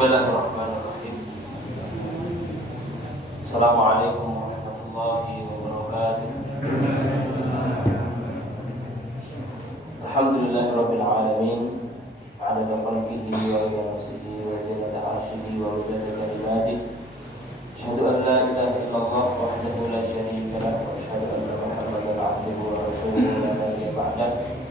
Bismillahirrahmanirrahim. Assalamualaikum warahmatullahi wabarakatuh. Alhamdulillahirabbil alamin. Adada khalqihi wa rida nafsihi wa zinata arshihi wa midada kalimatihi. Asyhadu an la ilaha illallah wahdahu la syarika lahu wa asyhadu anna Muhammadan abduhu wa rasuluhu la nabiyya ba'dahu.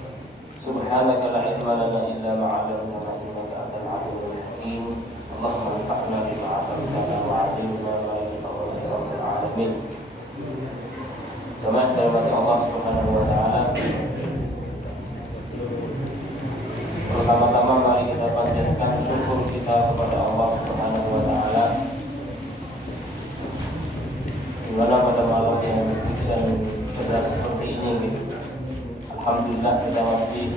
Subhanaka la ilma lana illa ma 'allamtana innaka antal 'alimul hakim. Allahumma anfa'na bima 'allamtana wa 'allimna ma yanfa'una ya rabbal alamin. Jemaah dirahmati Allah Subhanahu wa taala. Pertama-tama mari kita panjatkan syukur kita kepada Allah Subhanahu wa taala. Di mana pada malam yang hujan deras seperti ini, alhamdulillah kita masih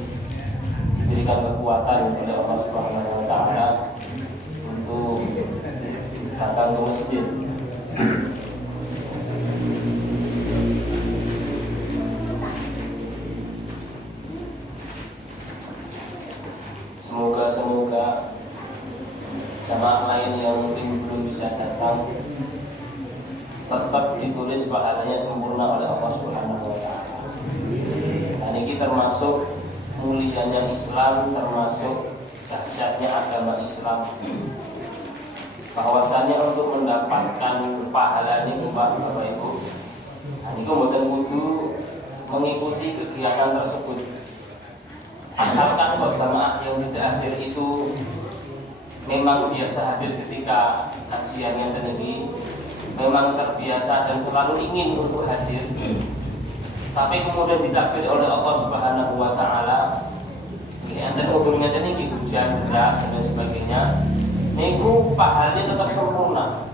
diberikan kekuatan oleh Allah Subhanahu wa taala untuk datang ke masjid. Semoga jamaah lain yang mungkin belum bisa datang tetap ditulis pahalanya sempurna oleh Allah Subhanahu wa taala. Dan ini termasuk mulianya Islam, termasuk dahsyatnya agama Islam. Bahwasanya untuk mendapatkan pahala ini Bapak Ibu, ini kemudian kudu mengikuti kegiatan tersebut. Asalkan kok jamaah yang tidak hadir itu memang biasa hadir ketika kajiannya dan ini memang terbiasa dan selalu ingin untuk hadir, tapi kemudian ditakdir oleh Allah Subhanahu wa taala ini enten hubungannya ini hujan deras dan sebagainya, niku pahalanya tetap sempurna.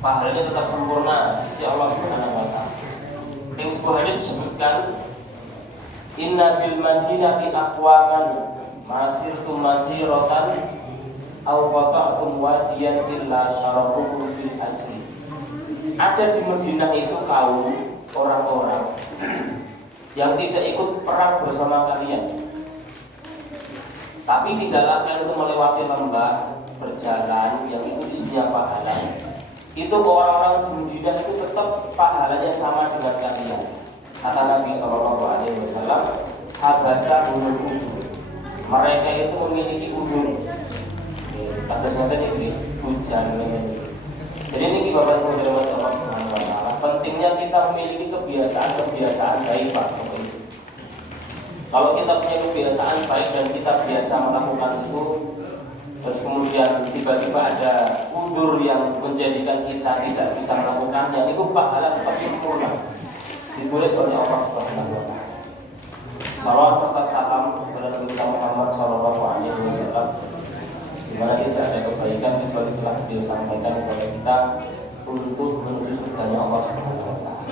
Pahalanya tetap sempurna si Allah Subhanahu wa taala. Yang sebuah hadis disebutkan, inna bil madinati aqwaman masirtum masiratan aw qata'tum wadiyan illa syarafukum fil ajri. Ada di Madinah itu kaum orang-orang yang tidak ikut perang bersama kalian, tapi tidaklah kalian itu melewati lembah berjalan yang itu isinya pahala. Itu orang-orang di Madinah itu tetap pahalanya sama dengan kalian. Kata Nabi SAW, habasa gunung, mereka itu memiliki gunung. Kata sebenarnya ini hujan. Jadi ini Bapak Ibu dirahmati Allah Subhanahu wa taala. Pentingnya kita memiliki kebiasaan baik Pak. Kalau kita punya kebiasaan baik dan kita biasa melakukan itu, dan kemudian tiba-tiba ada udzur yang menjadikan kita tidak bisa melakukannya, itu pahala tetap sempurna. Ditulis oleh Allah Subhanahu wa taala. Salawat serta salam kepada Nabi Muhammad sallallahu alaihi wasallam. Di mana tidak ada kebaikan kecuali telah Beliau sampaikan kepada kita untuk menuju surganya Allah Subhanahu wa taala.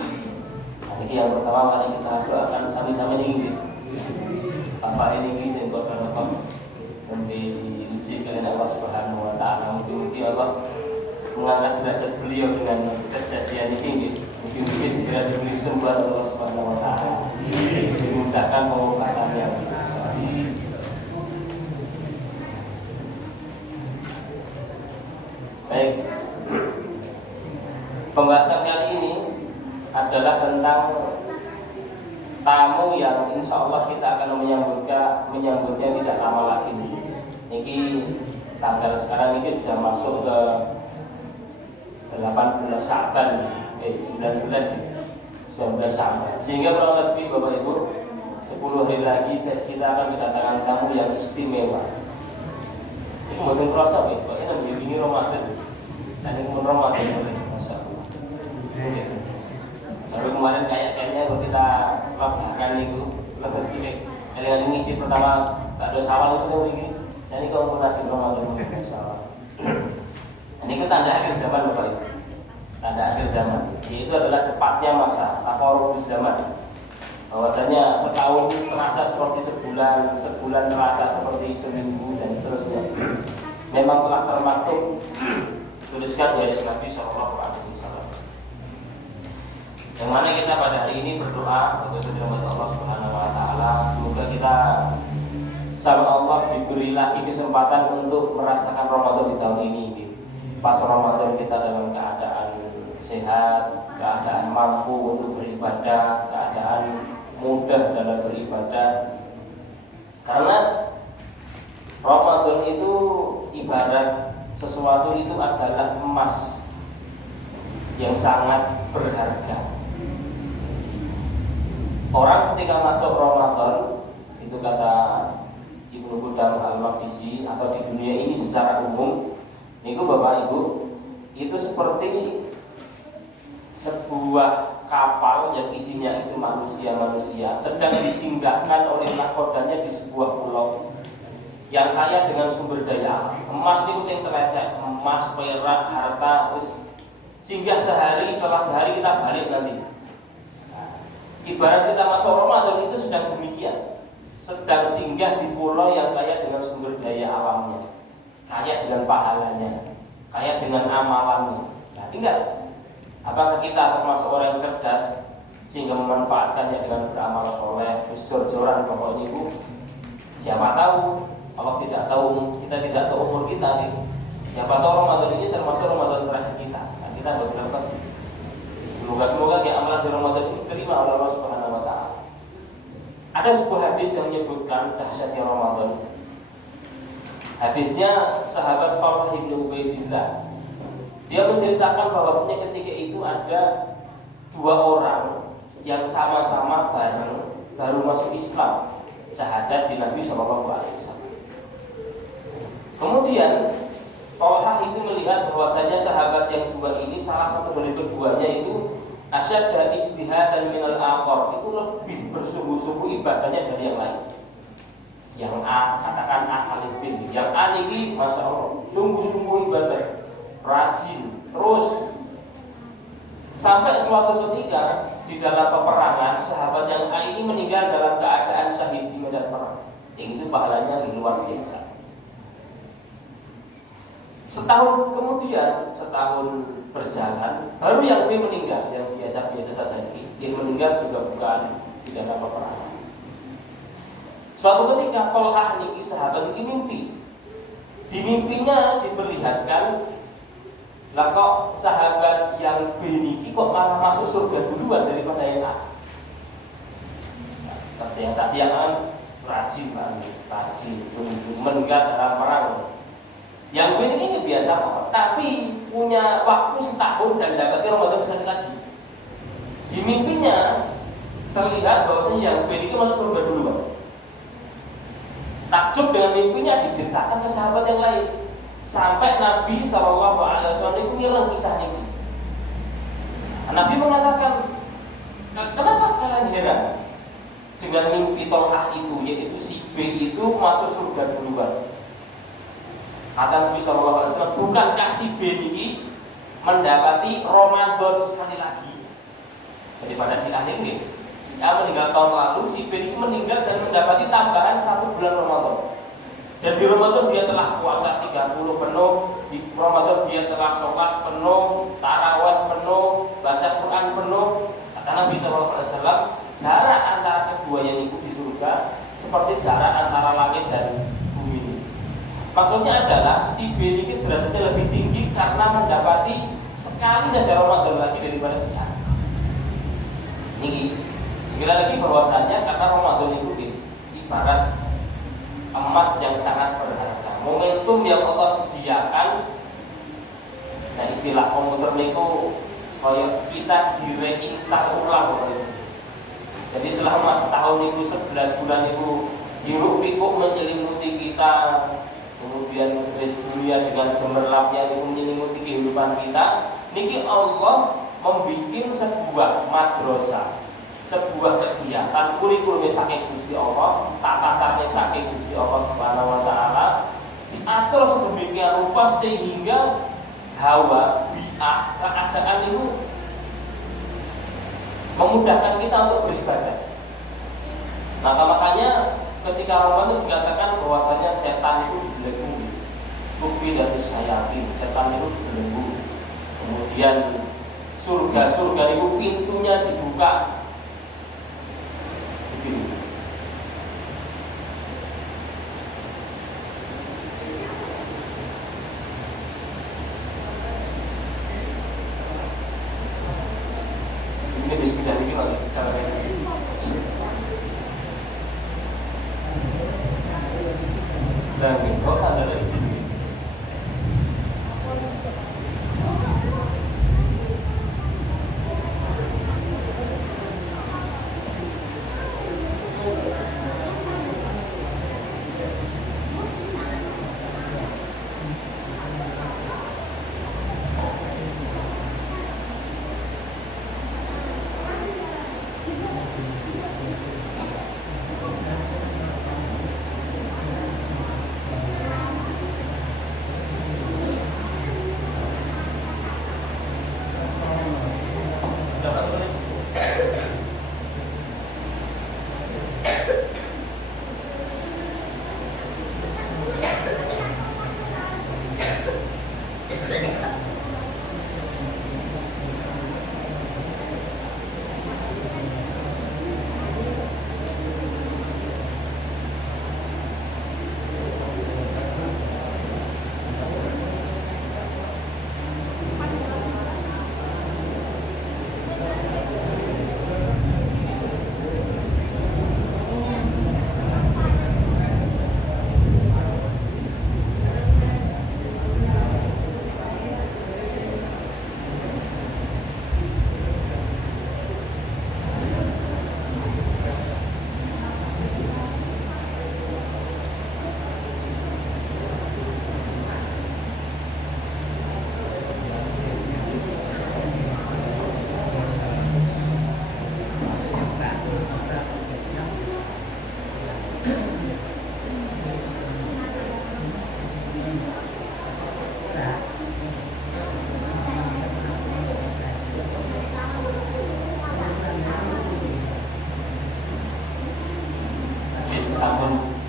Nah, ini yang pertama mari kita doakan sami-sami ini. Apa ini sing kok apa nanti diuji oleh Allah Subhanahu wa taala. Mungkin Allah mengangkat derajat beliau dengan kejadian ini. Mungkin segera diberi sembuhan Allah Subhanahu wa taala. Dimudahkan pengobatannya. Baik. Pembahasan kali ini adalah tentang tamu yang insya Allah kita akan menyambutnya tidak lama lagi. Ini tanggal sekarang ini sudah masuk ke 18 Sya'ban. 19 Sya'ban. Sehingga kurang lebih Bapak Ibu 10 hari lagi kita akan kedatangan tamu yang istimewa. Ini mungkin terasa Bapak, ini Ramadan. Saya ingin Ramadan boleh, Masya Allah. Lalu kemarin kayaknya kalau kita lakukan itu lebih dengan mengisi pertama tak ada sawal itu begini. Dan ini kalau nasi Ramadan Masya Allah. Ini itu tanda akhir zaman Bapak Ibu. Tanda akhir zaman, yaitu adalah cepatnya masa taqarrubuz zaman. Bahwasanya setahun terasa seperti sebulan, sebulan terasa seperti seminggu dan seterusnya. Memang telah termaktub tuliskan dari Nabi Sallallahu Alaihi Wasallam. Yang mana kita pada hari ini berdoa untuk dirahmati Allah Subhanahu Wa Taala, semoga kita sama Allah diberi lagi kesempatan untuk merasakan Ramadan di tahun ini. Pas Ramadan kita dalam keadaan sehat, keadaan mampu untuk beribadah, keadaan mudah dalam beribadah. Karena Ramadan itu ibarat sesuatu itu adalah emas yang sangat berharga. Orang ketika masuk Ramadan, itu kata Ibnu Qudamah al-Maqdisi, atau di dunia ini secara umum, niku Bapak Ibu, itu seperti sebuah kapal yang isinya itu manusia-manusia sedang disinggahkan oleh nakodanya di sebuah pulau yang kaya dengan sumber daya alam. Emas itu yang terecek, emas, perak, harta, terus singgah sehari, setelah sehari kita balik nanti. Nah, ibarat kita masuk Ramadan itu sedang demikian, sedang singgah di pulau yang kaya dengan sumber daya alamnya, kaya dengan pahalanya, kaya dengan amalannya. Nah, tinggal apakah kita termasuk orang yang cerdas sehingga memanfaatkannya dengan beramal soleh, terus jor-joran pokoknya itu. Siapa tahu, Allah tidak tahu, kita tidak tahu umur kita nih. Siapa tahu Ramadan ini termasuk Ramadan terakhir kita. Nah, kita harus berlepas. Semoga di amalan di Ramadan ini diterima oleh Allah Subhanahu wa taala. Ada sebuah hadis yang menyebutkan dahsyatnya Ramadan. Hadisnya sahabat Talhah bin Ubaidillah. Dia menceritakan bahwasanya ketika itu ada dua orang yang sama-sama bareng baru masuk Islam, syahadat di Nabi SAW. Kemudian Talhah itu melihat bahwasanya sahabat yang dua ini, salah satu dari keduanya itu asyad dari ijtihad dan minal akhar, itu lebih bersungguh-sungguh ibadahnya dari yang lain. Yang A katakan A alif bin, yang A ini masya Allah sungguh-sungguh ibadah, rajin, terus sampai suatu ketika di dalam peperangan sahabat yang A ini meninggal dalam keadaan syahid di medan perang. Yang itu pahalanya luar biasa. Setahun kemudian, setahun berjalan, baru yang B meninggal, yang biasa-biasa saja ini. Yang meninggal juga bukan di dalam peperangan. Suatu ketika Talhah niki sahabat ini mimpi. Di mimpinya diperlihatkan, lah kok sahabat yang B niki kok malah masuk surga duluan daripada yang A. Seperti yang tadi yang rajin banget, rajin, meninggal dalam perang. Yang B ini biasa kok, tapi punya waktu setahun dan dapat Ramadan sekali lagi. Di mimpinya terlihat bahwasanya yang B ini masuk surga duluan. Takjub dengan mimpinya diceritakan ke sahabat yang lain. Sampai Nabi SAW itu ngiring kisah ini. Nabi mengatakan, kenapa kalian heran dengan mimpi Talhah itu, yaitu si B itu masuk surga duluan? Kata Nabi SAW, bukankah si B ini mendapati Ramadan sekali lagi daripada si A ini? Si A meninggal tahun lalu, si B ini meninggal dan mendapati tambahan 1 bulan Ramadan. Dan di Ramadan dia telah puasa 30 penuh, di Ramadan dia telah sholat penuh, tarawih penuh, baca Quran penuh. Kata Nabi SAW, jarak antara keduanya itu di surga seperti jarak antara langit dan bumi. Maksudnya adalah si B ini derajatnya lebih tinggi karena mendapati sekali saja Ramadan lagi daripada si A. Ini sekali lagi bahwasanya karena Ramadan itu ibarat emas yang sangat berharga, momentum yang Allah sediakan. Nah, istilah komputer itu kayak kita di reinstal ulang. Jadi selama setahun itu 11 bulan itu hiruk pikuk menyelimuti kita, kemudian dunia dengan gemerlapnya itu menyelimuti kehidupan kita. Niki Allah membuat sebuah madrasah, sebuah kegiatan kurikulum saking Gusti Allah, tata caranya saking Gusti Allah Subhanahu wa taala, diatur sedemikian rupa sehingga hawa bi'ah keadaan itu memudahkan kita untuk beribadah. Makanya ketika Ramadan dikatakan bahwasanya setan itu dibelenggu, sufi dari sayatin, setan itu dibelenggu. Kemudian surga itu pintunya dibuka.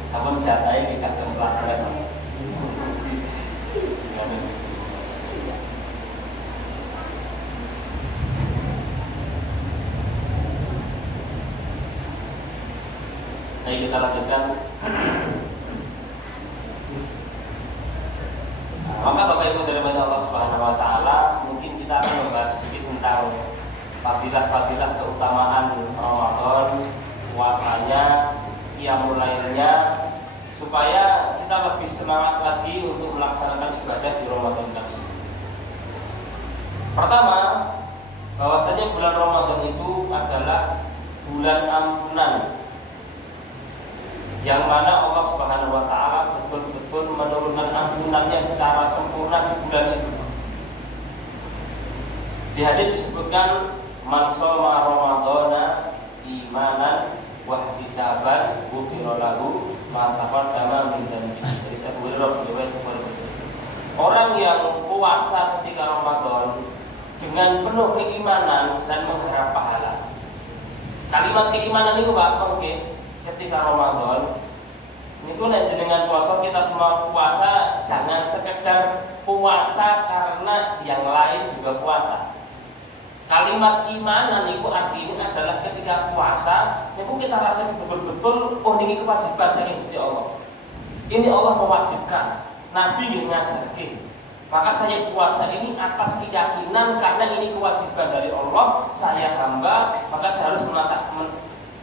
sampun jatahe di kagem pelajaran. Baik, kita lanjutkan. Maka Bapak Ibu dirahmati Allah Subhanahu wa taala, mungkin kita akan membahas sedikit tentang fadilah-fadilah keutamaan Ramadan, puasanya, qiyamul lailnya, supaya kita lebih semangat lagi untuk melaksanakan ibadah di Ramadan kali ini. Pertama, bahwasanya bulan Ramadan itu adalah bulan ampunan, yang mana Allah Subhanahu wa taala betul-betul menurunkan ampunannya secara sempurna di bulan itu. Di hadis disebutkan man shoma ramadhana imanan wa ihtisaban ghufira lahu ma taqaddama min dhanbihi. Jadi saya berdoa orang yang puasa ketika Ramadan dengan penuh keimanan dan mengharap pahala. Kalimat keimanan itu apa? Oke. Ketika Ramadan itu nek jenengan puasa, kita semua puasa, jangan sekedar puasa karena yang lain juga puasa. Kalimat imanan itu artinya adalah ketika puasa itu kita rasa betul-betul oh ini kewajiban dari Gusti Allah. Ini Allah mewajibkan, Nabi yang ngajarkan. Maka saya puasa ini atas keyakinan karena ini kewajiban dari Allah, saya hamba, maka saya harus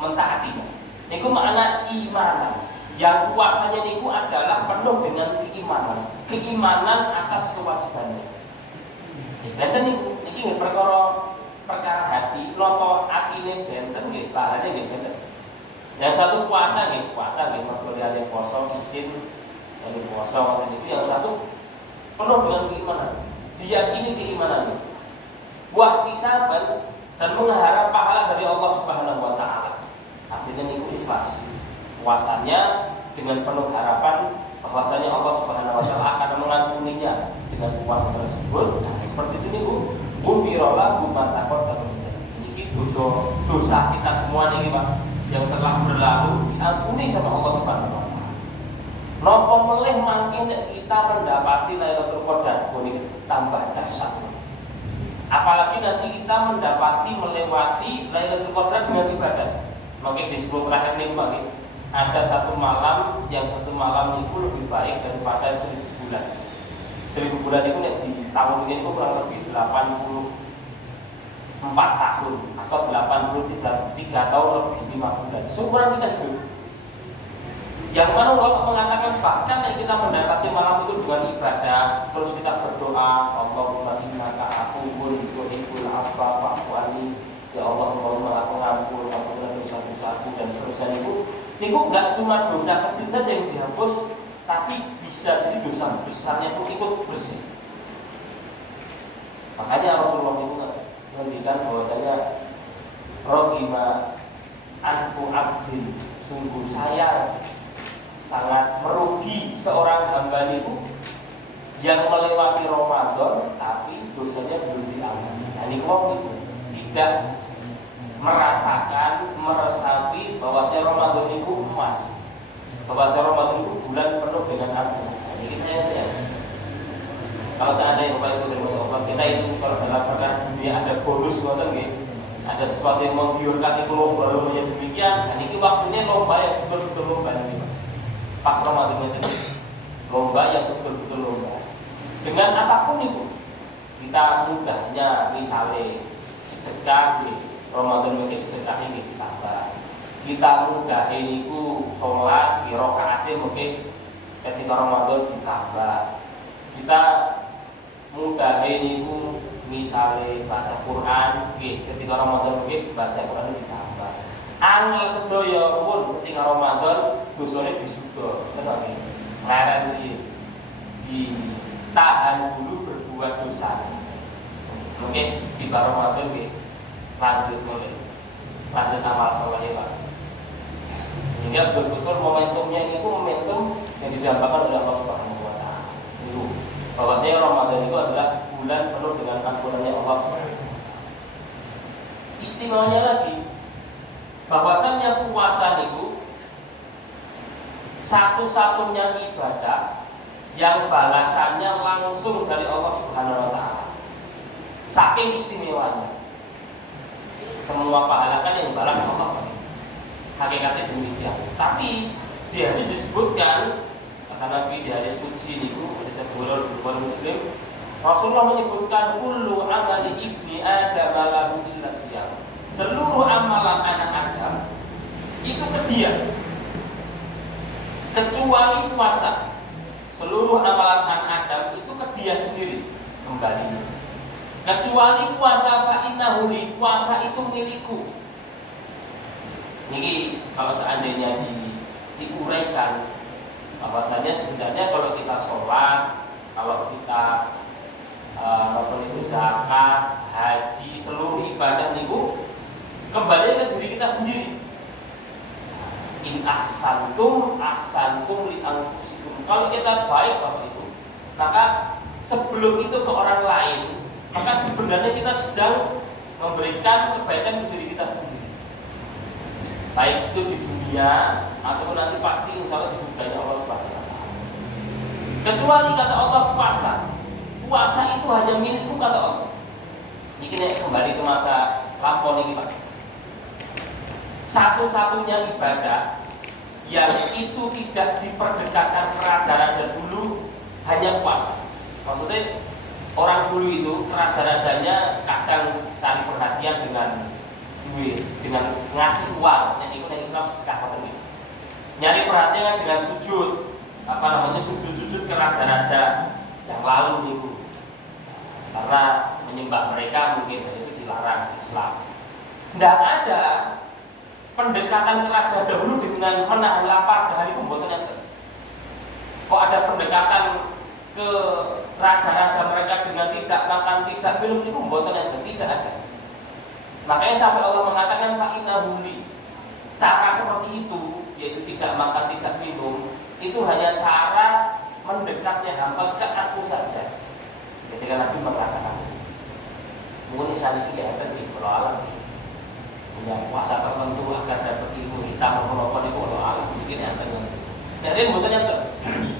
mentaatinya. Itu makna imanan. Yang puasanya itu adalah penuh dengan keimanan, keimanan atas kewajibannya. Benten ini perkara hati, loto atine benten nggih, pahalane nggih benten. Yang satu puasa mergo liyane puasa isin dari puasa itu, yang satu penuh dengan keimanan, diyakini keimanan, buah isaban dan mengharap pahala dari Allah Subhanahu wa taala. Artinya itu ikhlas. Puasanya dengan penuh harapan bahwasanya Allah Subhanahu wa taala akan mengampuninya dengan puasa tersebut. Seperti itu niku. Ghufira lahu ma taqaddama min dhanbihi. Ini dosa kita semua nih Pak yang telah berlalu diampuni sama Allah Subhanahu wa taala. Napa melih mangkin kita mendapati Lailatul Qadar kuwi tambah dahsyat. Apalagi nanti kita mendapati melewati Lailatul Qadar dengan ibadah. Maka di sebelum terakhir nih Pak, ada satu malam yang satu malam itu lebih baik daripada 1000 bulan. 1000 bulan itu di tahun ini itu kurang lebih 84 tahun atau 83 tahun lebih 5 bulan. Seumuran kita hidup. Yang mana Allah mengatakan bahkan kita mendapati malam itu dengan ibadah, terus kita berdoa, Allahumma innaka afuwwun tuhibbul afwa fa'fu anni. Ya Allah, Allahumma aku ngampun, ampunlah dosa-dosaku dan seterusnya itu nggak cuma dosa kecil saja yang dihapus, tapi bisa jadi dosa besarnya itu ikut bersih. Makanya Rasulullah itu menunjukkan bahwasanya rohima anku abdin, sungguh saya sangat merugi seorang hamba itu yang melewati Ramadan tapi dosanya belum diampuni. Nah ini kok itu tidak merasakan, meresapi bahwa Ramadan itu emas, bahwa Ramadan itu bulan penuh dengan ampunan. Ini saya. Kalau seandainya Bapak Ibu dan Bapak kita itu kalau dalam perkara dunia ada bonus ngoten nggih, ada sesuatu yang menggiurkan itu lomba yang demikian, dan ini waktunya lomba yang betul-betul lomba ini. Pas Ramadan itu lomba yang betul-betul lomba. Dengan apapun itu, kita mudahnya misalnya sedekah Ramadan mungkin sedekah ini ditambah. Kita mudah ini sholat di rakaatnya mungkin ketika Ramadan ditambah. Kita mudah ini misalnya baca Quran, ketika Ramadan mungkin baca Quran ditambah. Angel sedaya pun ketika Ramadan dosane disuda, tenan iki. Leren iki ditahan dulu berbuat dosa. Mungkin di Ramadan nggih lanjut amal soleh Pak. Sehingga betul-betul momentumnya itu momentum yang didambakan oleh Allah Subhanahu wa taala. Itu bahwasanya Ramadan itu adalah bulan penuh dengan ampunannya Allah. Istimewanya lagi bahwasanya puasa itu satu-satunya ibadah yang balasannya langsung dari Allah Subhanahu wa taala. Saking istimewanya. Semua pahala kan yang balas Allah. Hakikatnya demikian. Tapi di hadis disebutkan, kata Nabi di hadis qudsi niku hadis Bukhari Muslim, Rasulullah menyebutkan kullu amali ibni Adam lahu illa siyam. Seluruh amalan anak Adam itu ke dia, kecuali puasa. Seluruh amalan anak Adam itu ke dia sendiri kembali. Kecuali puasa, fa innahu li, puasa itu milikku. Ini kalau seandainya diuraikan, bahwasanya sebenarnya kalau kita sholat, kalau kita zakat, haji, seluruh ibadah niku kembali ke diri kita sendiri. In ahsantum li anfusikum. Kalau kita baik Bapak Ibu, maka sebelum itu ke orang lain, maka sebenarnya kita sedang memberikan kebaikan ke diri kita sendiri. Baik itu di dunia ataupun nanti pasti insya Allah di surganya Allah Subhanahu wa taala. Kecuali kata Allah puasa. Puasa itu hanya milikku kata Allah. Ini kembali ke masa lampau ini Pak. Satu-satunya ibadah yang itu tidak diperdekatkan raja-raja dulu hanya puasa. Maksudnya orang dulu itu raja-rajanya kadang cari perhatian dengan duit, dengan ngasih uang. Yang ikut Islam sedekah ini. Nyari perhatian dengan sujud, sujud-sujud ke raja-raja yang lalu itu. Karena menyembah mereka mungkin itu dilarang Islam. Tidak ada pendekatan ke raja dahulu dengan menahan lapar dari pembuatan yang kok ada pendekatan ke raja-raja mereka dengan tidak makan, tidak minum, itu pembuatan yang tidak ada. Makanya sampai Allah mengatakan fa innahu li. Cara seperti itu, yaitu tidak makan, tidak minum, itu hanya cara mendekatnya hamba ke aku saja. Ketika Nabi mengatakan mungkin sana ya tadi kalau alam punya kuasa tertentu agar dapat ilmu hitam maupun itu kalau alam mungkin yang tertentu. Jadi bukan yang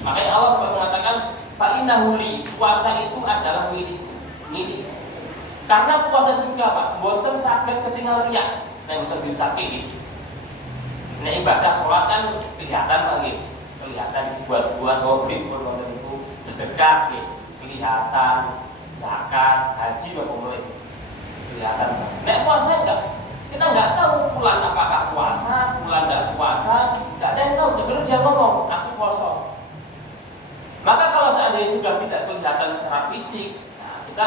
makanya Allah sempat mengatakan fa innahu li, puasa itu adalah milik. Karena puasa juga Pak, mboten saged ketinggal riya. Nek mboten dicaki. Nek ibadah salat kan kelihatan lagi. Kelihatan buat hobi pun itu sedekah nggih. Kelihatan zakat, haji bapak mulai kelihatan. Nek puasa enggak. Kita enggak tahu bulan apakah puasa, bulan enggak puasa, enggak ada yang tahu. Kecuali dia ngomong, aku puasa. Maka kalau seandainya sudah tidak kelihatan secara fisik, kita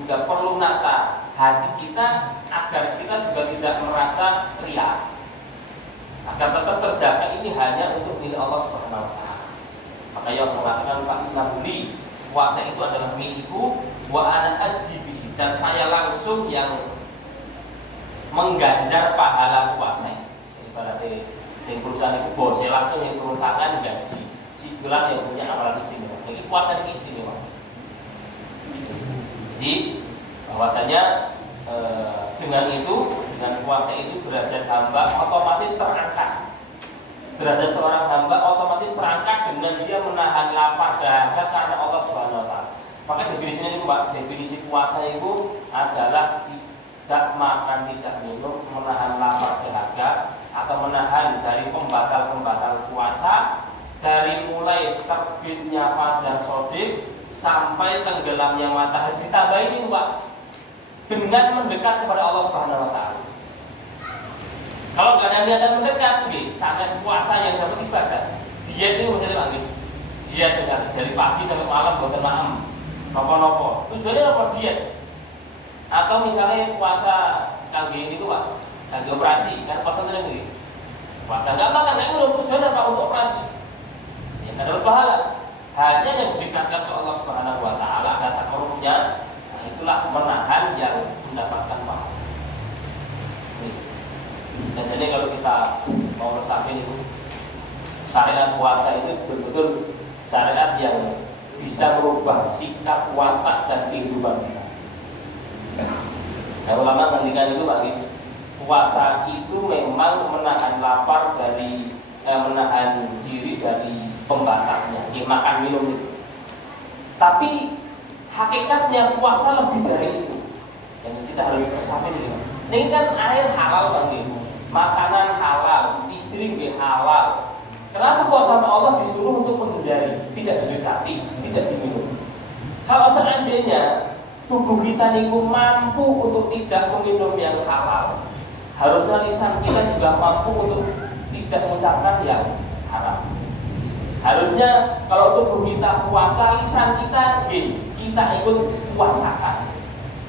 juga perlu nata hati kita agar kita juga tidak merasa riya, agar tetap terjaga ini hanya untuk milik Allah Subhanahu wa taala. Maka yang mengatakan Pak Inabuli, puasa itu adalah milikku wa ana ajibihi, dan saya langsung yang mengganjar pahala puasa. Ibaratnya yang perusahaan itu bos, saya langsung yang turun tangan gaji. Si bulan yang punya amalan istimewa. Jadi puasa ini istimewa. Jadi bahwasanya dengan itu, dengan puasa itu derajat hamba otomatis terangkat. Derajat seorang hamba otomatis terangkat dengan dia menahan lapar dahaga karena Allah Subhanahu wa taala. Maka definisinya itu Pak, definisi puasa itu adalah tidak makan, tidak minum, menahan lapar dahaga atau menahan dari pembatal-pembatal puasa dari mulai terbitnya fajar shodiq sampai tenggelamnya matahari. Ditambah ini Pak, dengan mendekat kepada Allah Subhanahu wa taala. Kalau nggak ada niatan mendekat, saatnya puasa yang dapat ibadah. Diet ini menjadi lagi. Diet dari pagi sampai malam bukan malam. Nopo-nopo. Tujuannya apa diet? Atau misalnya puasa kali ini tuh Pak, kali operasi, kan puasa itu begini. Puasa nggak makan, nggak minum, tujuannya apa? Untuk operasi. Ya nggak dapat pahala. Hanya yang didekatkan ke Allah Subhanahu wa taala ada takarrufnya. Nah, itulah menahan yang mendapatkan pahala. Dan jadi kalau kita mau resapin itu syariat puasa itu betul-betul syariat yang bisa merubah sikap, watak dan kehidupan kita. Nah, ulama ngendikan itu Pak, puasa itu memang menahan lapar dari menahan diri dari pembatalnya, makan minum itu. Tapi hakikatnya puasa lebih dari itu. Yang kita harus bersama ini kan air halal bang, makanan halal, istri halal. Kenapa kok sama Allah disuruh untuk menghindari, tidak didekati, tidak diminum? Kalau seandainya tubuh kita niku mampu untuk tidak meminum yang halal, harusnya lisan kita juga mampu untuk tidak mengucapkan yang haram. Harusnya kalau tubuh kita puasa, lisan kita ikut puasakan.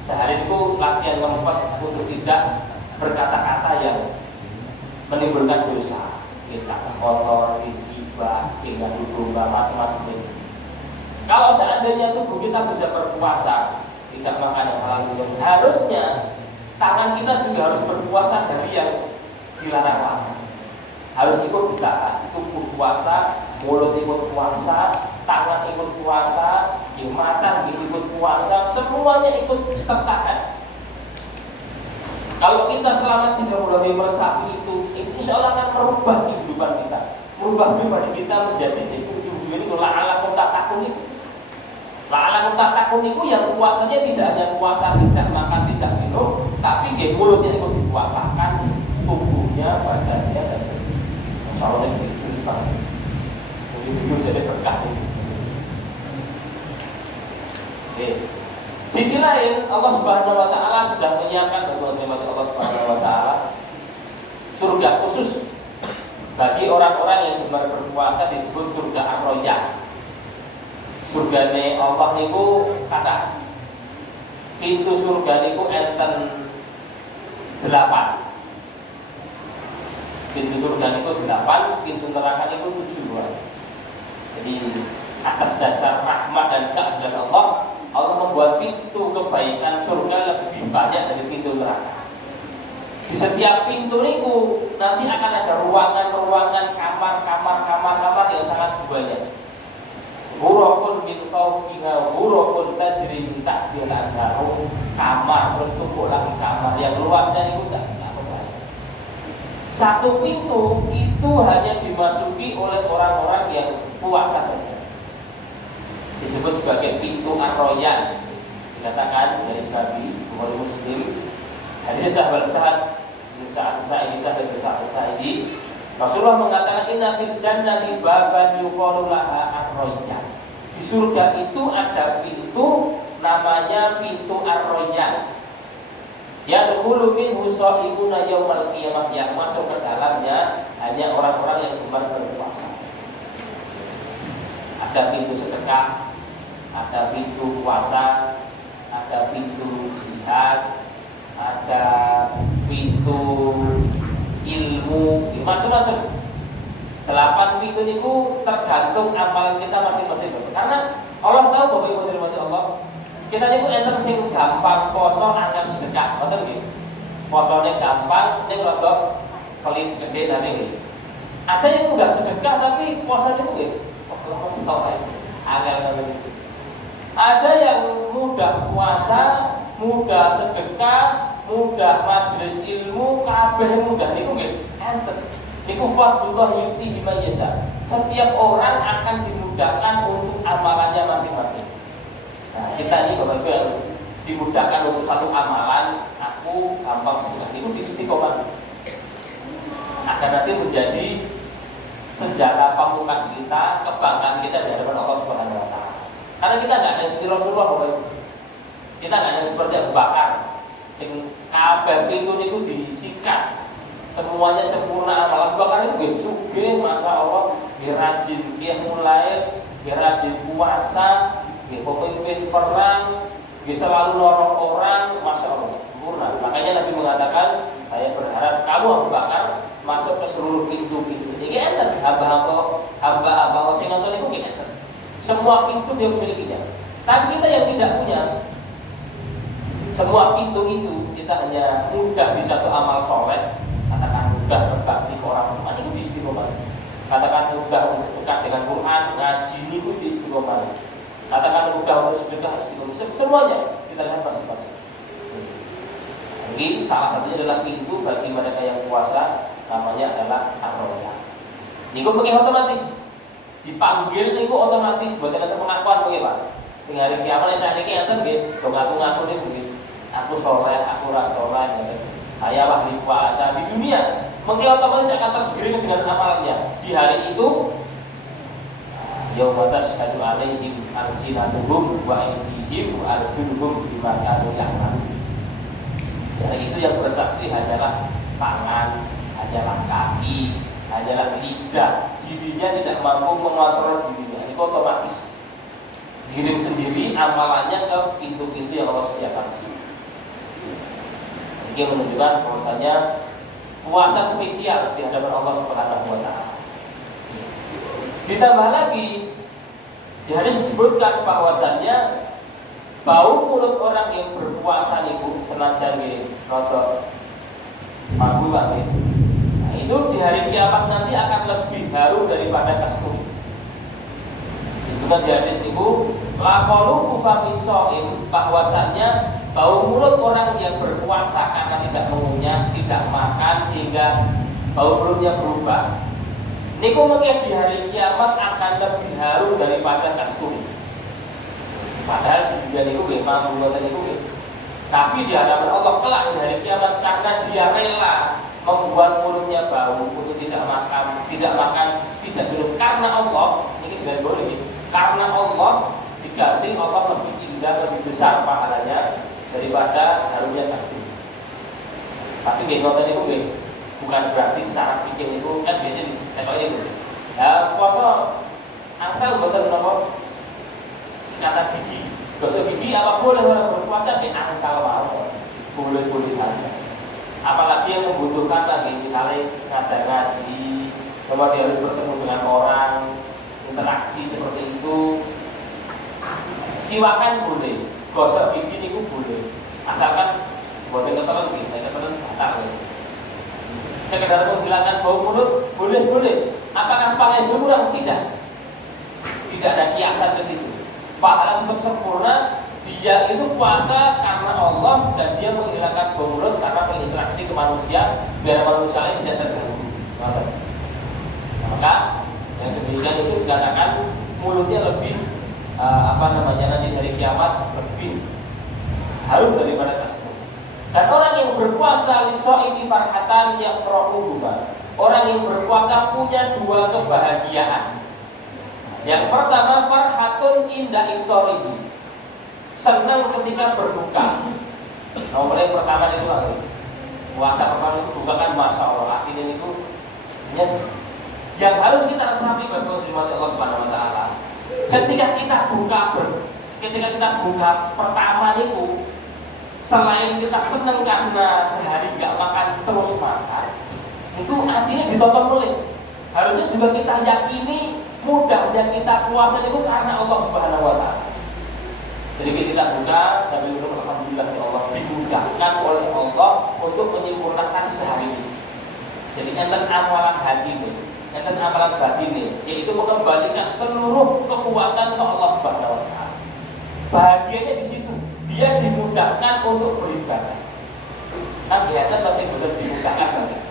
Sehari itu latihan keempat untuk tidak berkata-kata yang menimbulkan dosa, kita kotor, gibah, tinggal domba, macam-macam ini. Kalau seandainya tubuh kita bisa berpuasa, tidak makan yang halal minum, harusnya tangan kita juga harus berpuasa dari yang dilarang. Harus ikut ditahan, tubuh puasa, mulut ikut puasa, tangan ikut puasa, mata ikut puasa, semuanya ikut tertahan. Kalau kita selama 35 itu insya Allah akan merubah kehidupan kita, merubah pribadi kita menjadi itu. Ujung-ujungnya itu la'alakum tattaqun itu. La'alakum tattaqun itu yang puasanya tidak hanya puasa tidak makan tidak minum, tapi mulutnya ikut dipuasakan, tubuhnya, badannya dan kalau yang itu sekarang itu jadi berkah ini. Sisi lain, Allah Subhanahu Wa Taala sudah menyiapkan bagi Allah Subhanahu Wa Taala surga khusus bagi orang-orang yang benar berpuasa, disebut surga Ar-Royah. Surgane Allah niku kata pintu surga niku enten 8. Pintu surga itu 8, pintu neraka itu 7. Jadi atas dasar rahmat dan keadilan Allah, Allah membuat pintu kebaikan surga lebih banyak dari pintu neraka. Di setiap pintu itu nanti akan ada ruangan-ruangan, kamar yang sangat banyak. Ghurafun min fawqiha ghurafun tajri min tahtiha al-anhar. Kamar terus tumpuk lagi kamar yang luasnya itu tidak. Satu pintu itu hanya dimasuki oleh orang-orang yang puasa saja. Disebut sebagai pintu Ar-Royah. Dikatakan dari Nabi Bukhari Muslim. Hadis sahabat Sa'idi, Rasulullah mengatakan inna fil jannati baban yuqalu laha Ar-Royah. Di surga itu ada pintu namanya pintu Ar-Royah. Yang dulu minhu shaibuna yaumal qiyamah, yang masuk ke dalamnya hanya orang-orang yang gemar berpuasa. Ada pintu sedekah, ada pintu puasa, ada pintu jihad, ada pintu ilmu, macam-macam. 8 pintu itu tergantung amalan kita masing-masing. Karena Allah tahu bahwa ibu dari Allah, kita itu enten sing gampang poso angel sedekah, betul nggih? Posone gampang, ning rada pelit gede dari ini. Ada yang mudah sedekah tapi puasanya itu nggih, kok masih tahu aja. Angel itu. Ada yang mudah puasa, mudah sedekah, mudah majelis ilmu, kabeh mudah niku nggih. Enten. Niku fadlullah yuti bima yasha. Setiap orang akan dimudahkan untuk amalannya masing-masing. Nah, kita ini Bapak Ibu yang dimudahkan untuk satu amalan, aku gampang sedekah, itu di istiqomah. Akan nanti menjadi senjata pamungkas kita, kebanggaan kita di hadapan Allah Subhanahu Wa Taala. Karena kita nggak ada seperti Rasulullah, Bapak Ibu. Kita nggak ada seperti Abu Bakar, sing kabeh pintu niku disikat, semuanya sempurna amalan. Abu Bakar itu sugih, masya Allah, dia rajin, dia mulai, dia rajin puasa. Pemimpin perang, selalu nolong orang, masya Allah, sempurna. Makanya Nabi mengatakan, saya berharap kamu Abu Bakar masuk ke seluruh pintu-pintu. Ini enten, hamba Allah sing nonton itu enten. Semua pintu dia memilikinya. Tapi kita yang tidak punya semua pintu itu, kita hanya mudah di satu amal soleh. Katakan mudah berbakti ke orang rumah itu di istiqomah. Katakan mudah untuk dekat dengan Quran, ngaji itu di istiqomah. Katakan mudah untuk sedekah, semuanya kita lihat masing-masing. Ini salah satunya adalah pintu bagi mereka yang puasa, namanya adalah Ar-Royah. Ini kok pakai otomatis. Dipanggil niku otomatis mboten enten pengakuan nggih Pak. Ning hari kiamat sakniki enten nggih, do ngaku-ngaku niku nggih. Aku saleh, aku ra saleh ngoten. Saya ahli puasa di dunia. Mungkin otomatis akan tergiring dengan amalnya. Di hari itu yauma tashhadu alaihim alsinatuhum wa aydihim wa arjuluhum bima kanu ya'malun. Hari itu yang bersaksi hanyalah tangan, hanyalah kaki, hanyalah lidah. Dirinya tidak mampu mengontrol dirinya. Itu otomatis giring sendiri amalannya ke pintu-pintu yang Allah sediakan. Ini menunjukkan bahwasanya puasa spesial di hadapan Allah Subhanahu wa taala. Ditambah lagi di hadis disebutkan bahwasannya bau mulut orang yang berpuasa niku senajan nggih rada mabuk nggih. Nah, itu di hari kiamat nanti akan lebih harum daripada kasturi. Disebutkan di hadis niku laqalu kufamisoim, bahwasannya bau mulut orang yang berpuasa karena tidak mengunyah, tidak makan sehingga bau mulutnya berubah. Niku mungkin di hari kiamat akan lebih harum daripada kasturi. Padahal di dunia niku nggih mambuatan niku nggih. Tapi di hadapan Allah kelak di hari kiamat karena dia rela membuat mulutnya bau untuk tidak makan, tidak minum karena Allah, ini garis bawah ini. Karena Allah diganti Allah lebih indah, lebih besar pahalanya daripada harumnya kasturi. Tapi nggih ngoten niku nggih. Bukan berarti secara pikir itu kan biasanya tepaknya itu. Ya puasa angsal mboten napa sikatan gigi. Gosok gigi apa boleh orang berpuasa di angsal wae. Boleh-boleh saja. Apalagi yang membutuhkan lagi misalnya ngajar ngaji, kemudian dia harus bertemu dengan orang, interaksi seperti itu. Siwakan boleh, gosok gigi niku boleh. Asalkan boten ketelen nggih, ketelen batal. Sekedar menghilangkan bau mulut boleh. Apakah paling berkurang? Tidak ada kiasan ke situ. Pahala untuk sempurna dia itu puasa karena Allah dan dia menghilangkan bau mulut karena berinteraksi ke manusia biar manusia lain tidak terganggu. Maka yang demikian itu dikatakan mulutnya lebih nanti dari kiamat lebih harum daripada kasturi. Dan orang yang berpuasa liso'imi farhatan yang rohuhuma, orang yang berpuasa punya dua kebahagiaan. Yang pertama farhatun inda iftorihi, senang ketika berbuka. Nomor yang pertama itu lagi puasa pertama itu buka kan masya Allah. Artinya itu yes, yang harus kita resapi bagi Allah Subhanahu Wa Taala. Ketika kita buka pertama itu, selain kita senang karena sehari nggak makan terus makan, itu artinya ditonton oleh. Harusnya juga kita yakini mudahnya kita puasa itu karena Allah Subhanahu Wa Taala. Jadi kita buka sambil minum alhamdulillah ya Allah, dimudahkan oleh Allah untuk menyempurnakan sehari ini. Jadi enten amalan hati ini, enten amalan batin ini, yaitu mengembalikan seluruh kekuatan ke Allah Subhanahu Wa Taala. Bahagianya di situ. Dia dimudahkan untuk beribadah. Kan kelihatan masih benar dimudahkan banget.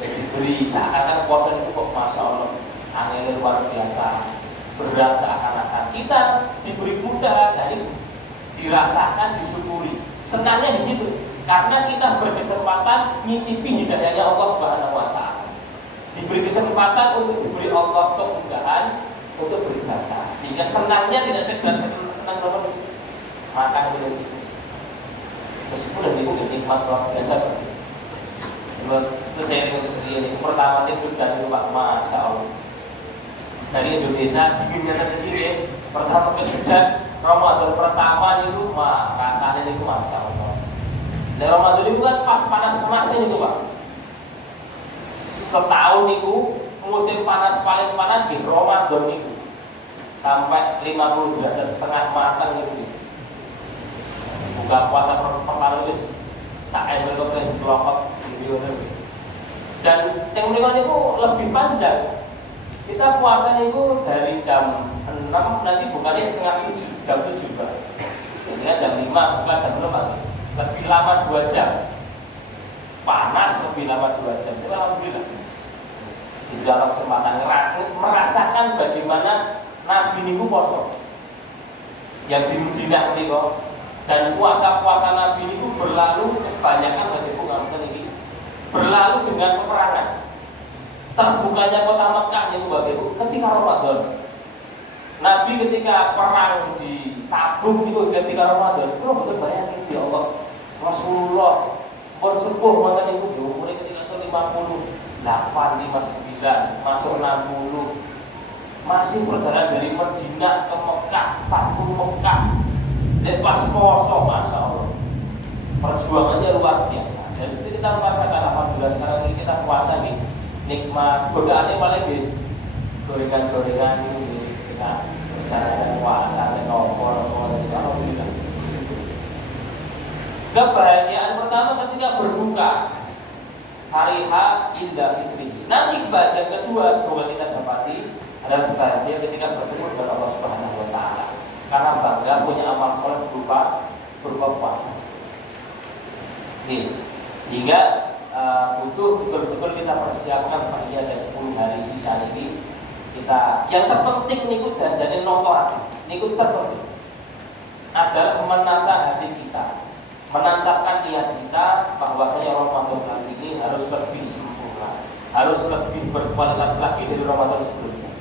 Ya diberi seakan-akan puasa itu kok masya Allah, aneh luar biasa, berat seakan-akan. Kita diberi mudah dari dirasakan, disyukuri. Senangnya di situ, karena kita berkesempatan nyicipi hidayahnya Allah Subhanahu Wa Taala. Diberi kesempatan untuk diberi Allah kemudahan untuk beribadah, sehingga senangnya tidak sekedar senang nomor makan dulu. Meskipun dari itu nikmat luar biasa. Terus saya ini pertama itu sudah lupa, masya Allah. Dari Indonesia dinginnya sendiri. Pertama kesudah Ramadan pertama itu, wah rasanya itu masya Allah. Dan Ramadan itu kan pas panas-panasnya itu Pak. Setahun itu musim panas paling panas di Ramadan itu sampai 50 derajat setengah matang itu. Buka puasa pertama itu saya berkata kelompok video. Dan yang lima itu lebih panjang. Kita puasanya itu dari jam 6 nanti bukannya setengah 7, jam 7 Pak. Jadi jam 5 buka jam 6 lebih lama 2 jam. Panas lebih lama 2 jam. Itu alhamdulillah. di dalam kesempatan merasakan bagaimana Nabi niku poso yang di Madinah niku, dan puasa-puasa Nabi niku berlalu kebanyakan bagi pengampun ini berlalu dengan peperangan. Terbukanya kota Mekah niku bagiku ketika Ramadan. Nabi ketika perang di Tabuk niku ketika Ramadan, kula boten bayangin ya Allah. Rasulullah pun sepuh ngoten niku yo umure ketika 50 8, 59, masuk 60, masih berjalan dari Madinah ke Mekah, 40 Mekah. Dan pas poso, masya Allah, perjuangannya luar biasa. Dari situ kita merasakan, alhamdulillah sekarang ini kita puasa nih, nikmat. Godaannya paling di gorengan-gorengan ini, kita berjalan puasa dan nopor, alhamdulillah. Kebahagiaan pertama ketika berbuka hari H Idul Fitri. Nanti bagian kedua semoga kita dapati adalah bahagia ketika bertemu dengan Allah Subhanahu wa taala. Karena bangga punya amal soleh berupa puasa. Sehingga butuh betul-betul kita persiapkan pagi ada 10 hari sisa ini. Kita yang terpenting niku janjane noto ati. Niku terpenting adalah menata hati kita, menancapkan niat kita bahwasanya Ramadan kali ini harus lebih sempurna, harus lebih berkualitas lagi dari Ramadan sebelumnya.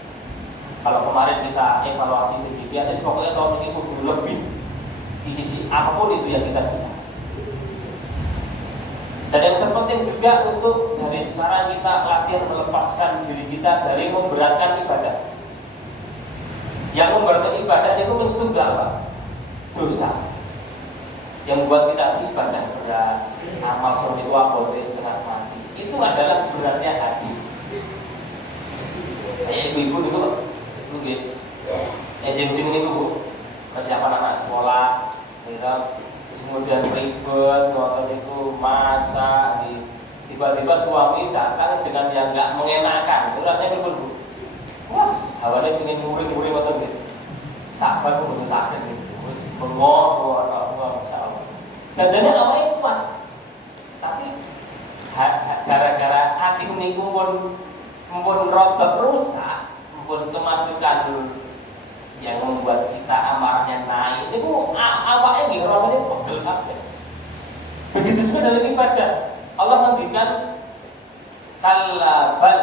Kalau kemarin kita evaluasi di biasa, pokoknya tahun ini kudu lebih di sisi apapun itu yang kita bisa. Dan yang terpenting juga untuk dari sekarang kita latihan melepaskan diri kita dari memberatkan ibadah. Yang memberatkan ibadah itu menstunggal apa? Dosa. Yang membuat kita ibadah berat, amal soleh itu abote setengah mati. Itu adalah beratnya hati. Kayak ibu-ibu itu nggih. Jeng-jeng niku Bu, persiapan anak sekolah, kemudian ribet, ngoten itu masak, tiba-tiba suami datang dengan yang enggak mengenakan. Itu rasanya pripun Bu? Wah, awalnya pengen nguri-nguri ngoten nggih. Sabar Bu, betul sakit gitu. Terus bengok, masyaallah. Janjane awake kuat. Tapi gara-gara hati niku pun rodok rusak, pun kemasukan yang membuat kita amarahnya naik. Itu awake nggih rasane pegel kabeh. Begitu juga dalam ibadah. Allah ngendikan kalla bal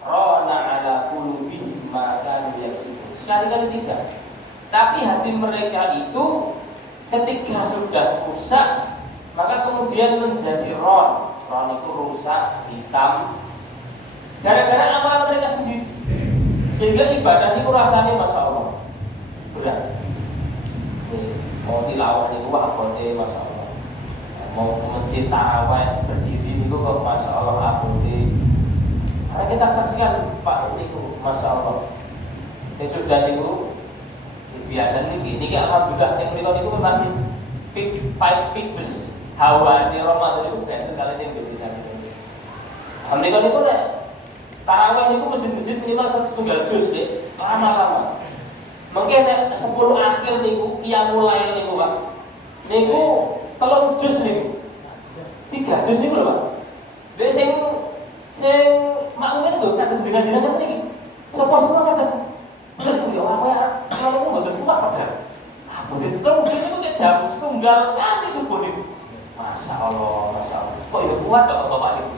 rana ala qulubihim ma kanu yaksubun. Sekali-kali tidak. Tapi hati mereka itu ketika sudah rusak, maka kemudian menjadi ron. Ron itu rusak, hitam, gara-gara amalan mereka sendiri. Sehingga ibadah itu rasanya masya Allah berat. Mau tilawah itu abote masya Allah. Mau ke masjid tarawih berdiri itu kok masya Allah abote. Karena kita saksikan Pak itu masya Allah. Yang sudah itu biasanya ini alhamdulillah yang kita itu memang five fitness hawa di Ramadan itu kan itu kalian yang bisa ini. Alhamdulillah itu deh tarawih itu masjid-masjid minimal 1 juz deh lama-lama. Mungkin 10 akhir niku qiyamul lail niku Pak. Niku 3 juz niku. 3 juz niku lho Pak. Lha sing makmumnya lho kados dengan jenengan niki. Sopo-sopo kados terus yo apa kalau mboten kuat padahal. Ah, mboten itu ke jam setunggal nganti subuh niku. Masya Allah. Kok itu kuat Bapak itu?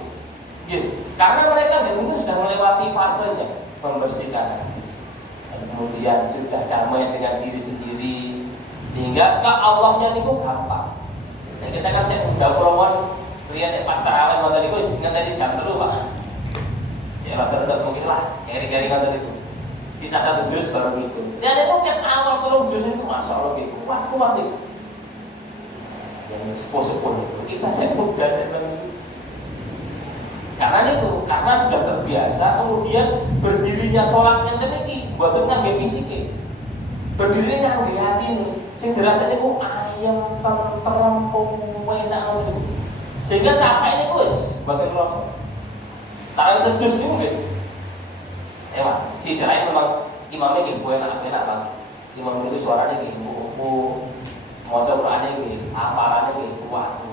Ya, karena mereka memang sudah melewati fasenya membersihkan. Dan kemudian sudah damai dengan diri sendiri, sehingga ke Allahnya niku gampang. Dan kita kasih udah promon, lihat pas tarawih ngoten niku sing tadi jam 3 Pak. Saya rada mungkin lah, keri-keri ngoten itu. Sisa 1 juz baru itu. Dan itu kan awal 3 juz itu masya Allah gitu. Kuat itu. Yang sepuh-sepuh itu kita sebut belasan karena itu, karena sudah terbiasa kemudian berdirinya sholat enten iki buatan ngangge fisik. Berdirinya ngangge hati nih. Sing dirasane ku ayam terempung enak ngono. Sehingga capek ini wis mboten kroso. Tarawih sejus niku nggih. Sisi lain memang imamnya nggih enak-enak lah. Imam itu suaranya nggih maca Qur'ane nggih, hafalane nggih kuat.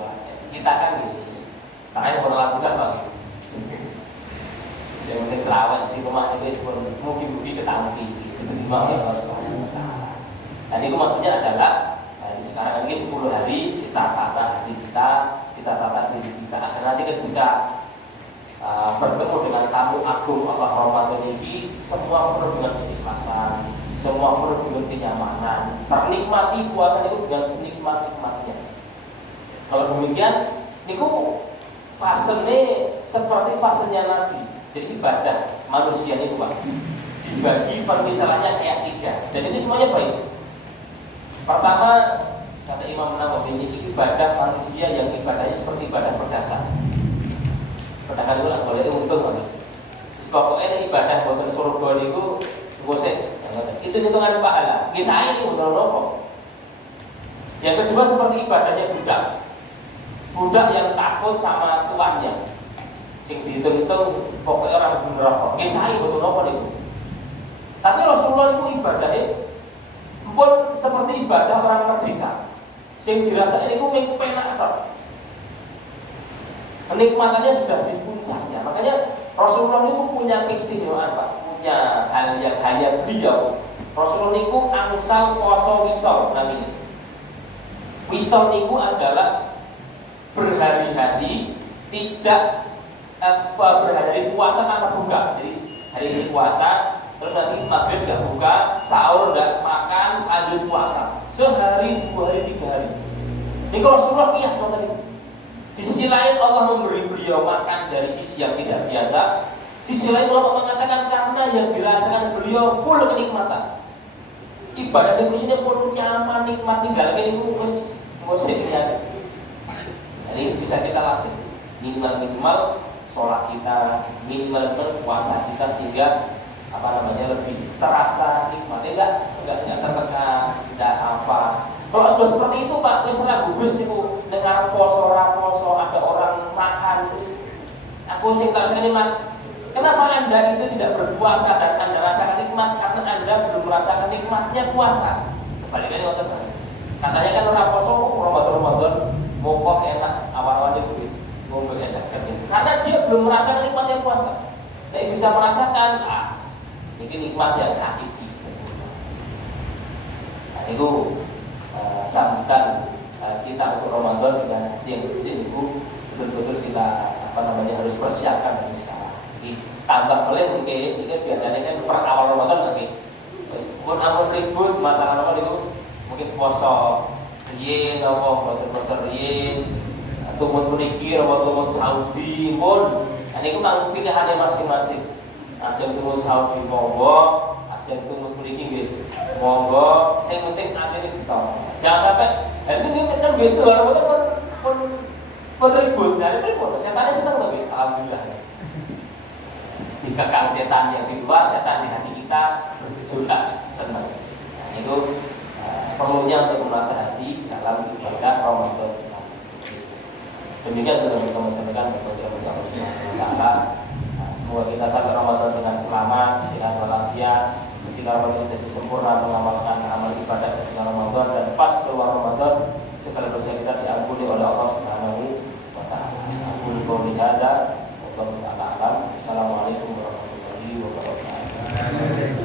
Kita kan nggih. Tarawih ora lagu dah Pak. Yang penting terawih istiqomah itu pun mungkin ketampi itu dimau ya Allah Subhanahu wa taala. Tadi itu maksudnya adalah sekarang ini 10 hari kita tata hati kita tata diri kita agar nanti ketika bertemu dengan tamu agung Allah Ramadan ini semua penuh dengan keikhlasan, semua penuh dengan kenyamanan, ternikmati puasa itu dengan senikmat-nikmatnya. Kalau demikian, niku fasenya seperti fasenya Nabi. Jadi ibadah manusia itu Pak dibagi permisalannya kayak 3. Dan ini semuanya baik. Pertama, kata Imam Nawawi, ini ibadah manusia yang ibadahnya seperti ibadah pedagang. Pedagang itu lah boleh untung banget. Pokoknya ibadah buatan surga itu gosek. Itu hitungan pahala. Kisah ini betul rokok. Yang kedua seperti ibadahnya budak. Budak yang takut sama tuannya. Yang dihitung-hitung pokoknya orang neraka. Kisah ini betul rokok itu. Tapi Rasulullah itu ibadahnya pun seperti ibadah orang merdeka. Yang dirasakan itu penak apa? Kenikmatannya sudah di puncaknya. Makanya Rasulullah itu punya keistimewaan Pak, punya hal yang hanya beliau. Rasulullah itu angsal poso wisol namanya. Wisol itu adalah berhari-hari tidak berhari-hari puasa tanpa buka. Jadi hari ini puasa, terus nanti maghrib tidak buka, sahur tidak makan, lanjut puasa. Sehari, 2 hari, 3 hari. Ini kalau Rasulullah iya tadi. Di sisi lain Allah memberi beliau makan dari sisi yang tidak biasa. Sisi lain Allah mengatakan karena yang dirasakan beliau full kenikmatan. Ibadah di sini pun nyaman, nikmat, tinggal ini bungkus musiknya. Jadi bisa kita latih minimal sholat kita, minimal puasa kita sehingga lebih terasa nikmatnya enggak tertekan, tidak apa. Kalau sudah seperti itu Pak, wis ora gugus niku dengar poso ada orang makan terus aku sing tak nikmat. Kenapa Anda itu tidak berpuasa dan Anda rasakan nikmat? Karena Anda belum merasakan nikmatnya puasa. Kebalikannya waktu itu. Katanya kan orang poso Ramadan mokok enak awal-awal itu mau bergeser gitu. Karena dia belum merasakan nikmatnya puasa. Dia bisa merasakan ini nikmat yang hakiki. Nah, itu sambutan kita untuk Ramadan dengan hati yang bersih itu betul-betul kita harus persiapkan dari sekarang. Tambah pelit mungkin ini biasanya kan per awal Ramadan lagi. Meskipun amun ribut masalah Ramadan itu mungkin poso riyen apa poso riyen atau mun mriki atau Saudi pun niku nang pilihannya masing-masing. Ajeng turun Saudi monggo, ajeng turun mriki nggih monggo, sing penting akhirnya kita. Jangan sampai ini kan biasa Ramadan pun ribut, nah itu pun setannya senang lagi, alhamdulillah. Dikekang setan yang di luar, setan di hati kita bergejolak senang. Nah itu perlunya untuk menata hati dalam ibadah Ramadan. Demikian teman-teman sampaikan kepada Allah Subhanahu wa taala. Semoga kita sampai Ramadan dengan selamat, sehat walafiat. Ketika Ramadan jadi sempurna mengamalkan amal ibadah ketika Ramadan dan pas keluar Ramadan segala dosa kita diampuni oleh Allah Subhanahu wa taala. Aku qouli hadza wa qul ta'ala. Assalamualaikum warahmatullahi wabarakatuh.